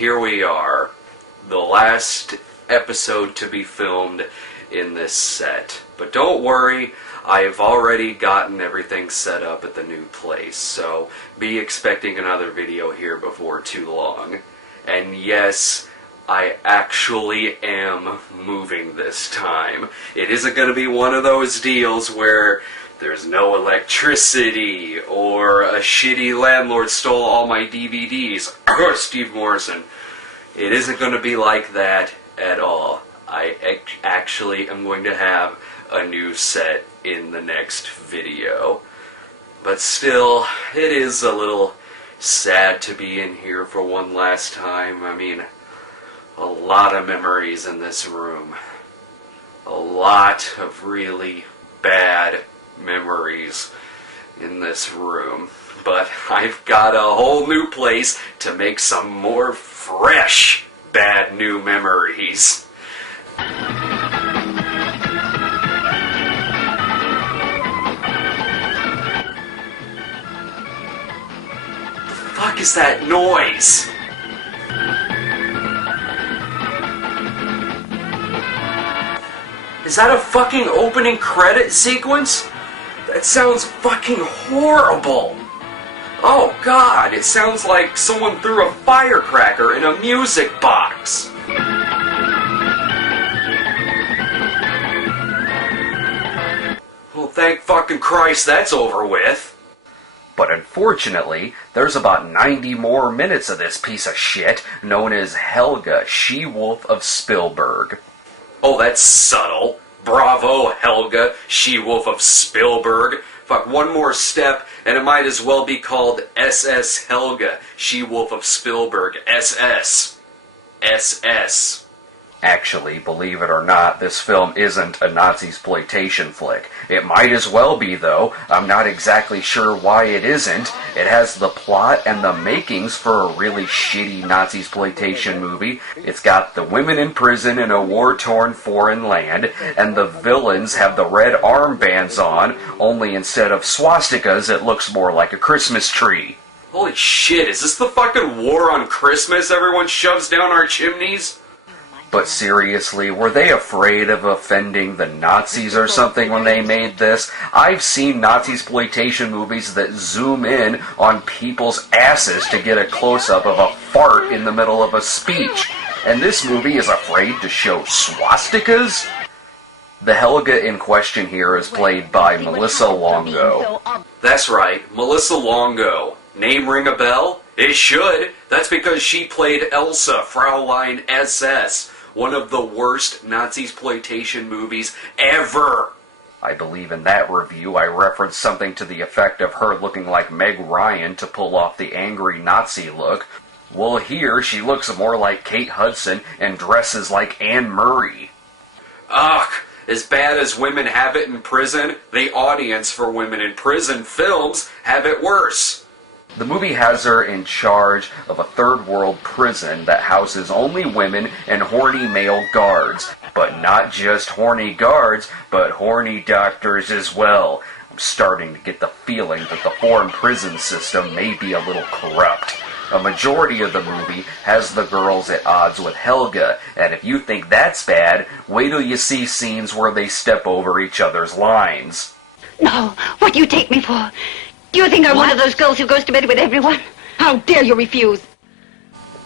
here we are. The last episode to be filmed in this set. But don't worry, I've already gotten everything set up at the new place, so be expecting another video here before too long. And yes, I actually am moving this time. It isn't going to be one of those deals where there's no electricity, or a shitty landlord stole all my DVDs, or Steve Morrison. It isn't going to be like that at all. I actually am going to have a new set in the next video. But still, it is a little sad to be in here for one last time. I mean, a lot of memories in this room. A lot of really bad memories in this room. But I've got a whole new place to make some more fresh bad new memories. The fuck is that noise? Is that a fucking opening credit sequence? That sounds fucking horrible. Oh god, it sounds like someone threw a firecracker in a music box. Well, thank fucking Christ that's over with. But unfortunately, there's about 90 more minutes of this piece of shit known as Helga, She-Wolf of Spilberg. Oh, that's subtle. Bravo, Helga, She-Wolf of Spilberg. Fuck, one more step, and it might as well be called SS Helga, She-Wolf of Spilberg, SS. SS. Actually, believe it or not, this film isn't a Nazi-sploitation flick. It might as well be, though. I'm not exactly sure why it isn't. It has the plot and the makings for a really shitty Nazi-sploitation movie. It's got the women in prison in a war-torn foreign land, and the villains have the red armbands on, only instead of swastikas, it looks more like a Christmas tree. Holy shit, is this the fucking war on Christmas everyone shoves down our chimneys? But seriously, were they afraid of offending the Nazis or something when they made this? I've seen Nazi-sploitation movies that zoom in on people's asses to get a close-up of a fart in the middle of a speech. And this movie is afraid to show swastikas? The Helga in question here is played by Melissa Longo. That's right, Melissa Longo. Name ring a bell? It should. That's because she played Elsa, Fraulein SS. One of the worst Nazi-sploitation movies ever. I believe in that review I referenced something to the effect of her looking like Meg Ryan to pull off the angry Nazi look. Well, here she looks more like Kate Hudson and dresses like Anne Murray. Ugh, as bad as women have it in prison, the audience for women in prison films have it worse. The movie has her in charge of a third-world prison that houses only women and horny male guards. But not just horny guards, but horny doctors as well. I'm starting to get the feeling that the foreign prison system may be a little corrupt. A majority of the movie has the girls at odds with Helga, and if you think that's bad, wait till you see scenes where they step over each other's lines. No, what do you take me for? Do you think I'm one of those girls who goes to bed with everyone? How dare you refuse?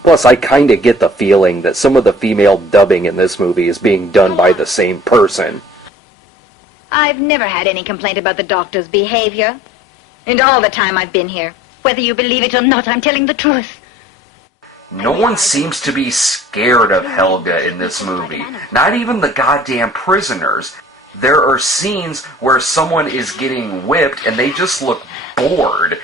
Plus, I kinda get the feeling that some of the female dubbing in this movie is being done by the same person. I've never had any complaint about the doctor's behavior. And all the time I've been here. Whether you believe it or not, I'm telling the truth. No one seems to be scared of Helga in this movie. Not even the goddamn prisoners. There are scenes where someone is getting whipped and they just look bored.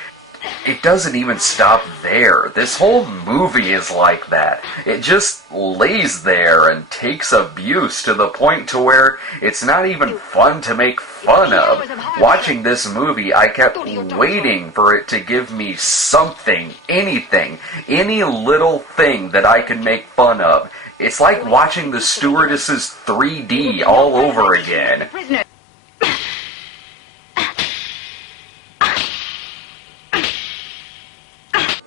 It doesn't even stop there. This whole movie is like that. It just lays there and takes abuse to the point to where it's not even fun to make fun of. Watching this movie, I kept waiting for it to give me something, anything, any little thing that I can make fun of. It's like watching the stewardesses 3D all over again.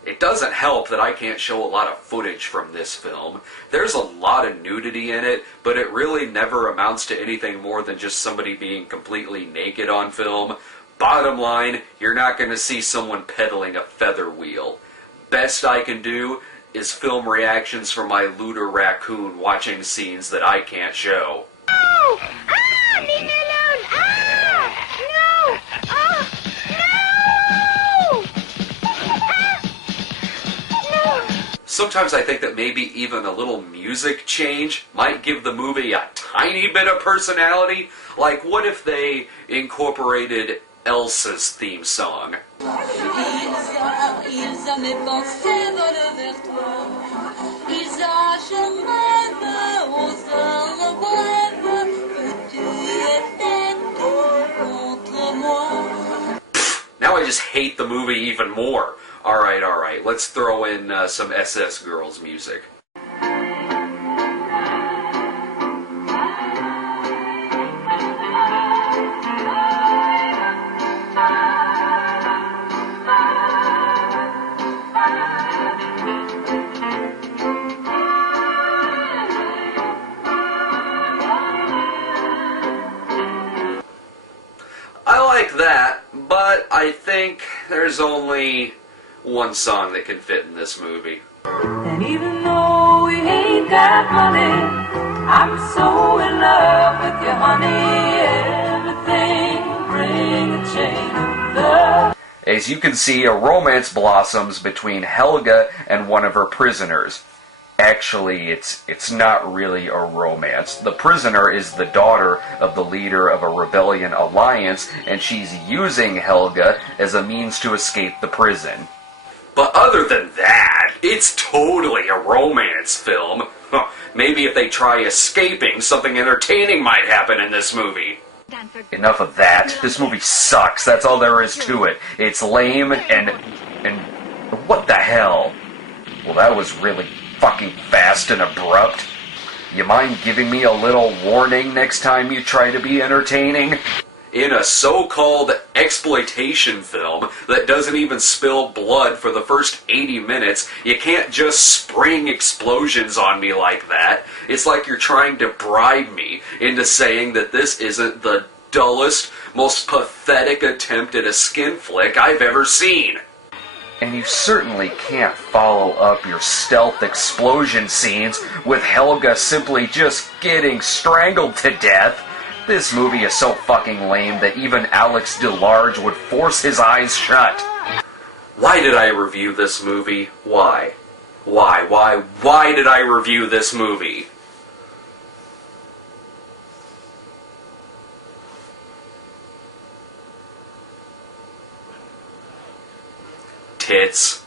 It doesn't help that I can't show a lot of footage from this film. There's a lot of nudity in it, but it really never amounts to anything more than just somebody being completely naked on film. Bottom line, you're not going to see someone pedaling a feather wheel. Best I can do is film reactions from my looter raccoon watching scenes that I can't show. Oh! Ah! Leave me alone! Ah! No! Ah! No! No! Sometimes I think that maybe even a little music change might give the movie a tiny bit of personality. Like, what if they incorporated Elsa's theme song? Now I just hate the movie even more. Alright, let's throw in some SS Girls music. I like that, but I think there's only one song that can fit in this movie. And even though we ain't got money, I'm so in love with you, honey. Everything will bring a chain of love. As you can see, a romance blossoms between Helga and one of her prisoners. Actually, it's not really a romance. The prisoner is the daughter of the leader of a rebellion alliance, and she's using Helga as a means to escape the prison. But other than that, it's totally a romance film. Maybe if they try escaping, something entertaining might happen in this movie. Enough of that. This movie sucks. That's all there is to it. It's lame and what the hell? Well, that was really fucking fast and abrupt. You mind giving me a little warning next time you try to be entertaining? In a so-called exploitation film that doesn't even spill blood for the first 80 minutes, you can't just spring explosions on me like that. It's like you're trying to bribe me into saying that this isn't the dullest, most pathetic attempt at a skin flick I've ever seen. And you certainly can't follow up your stealth explosion scenes with Helga simply just getting strangled to death. This movie is so fucking lame that even Alex DeLarge would force his eyes shut. Why did I review this movie? Why did I review this movie? Tits.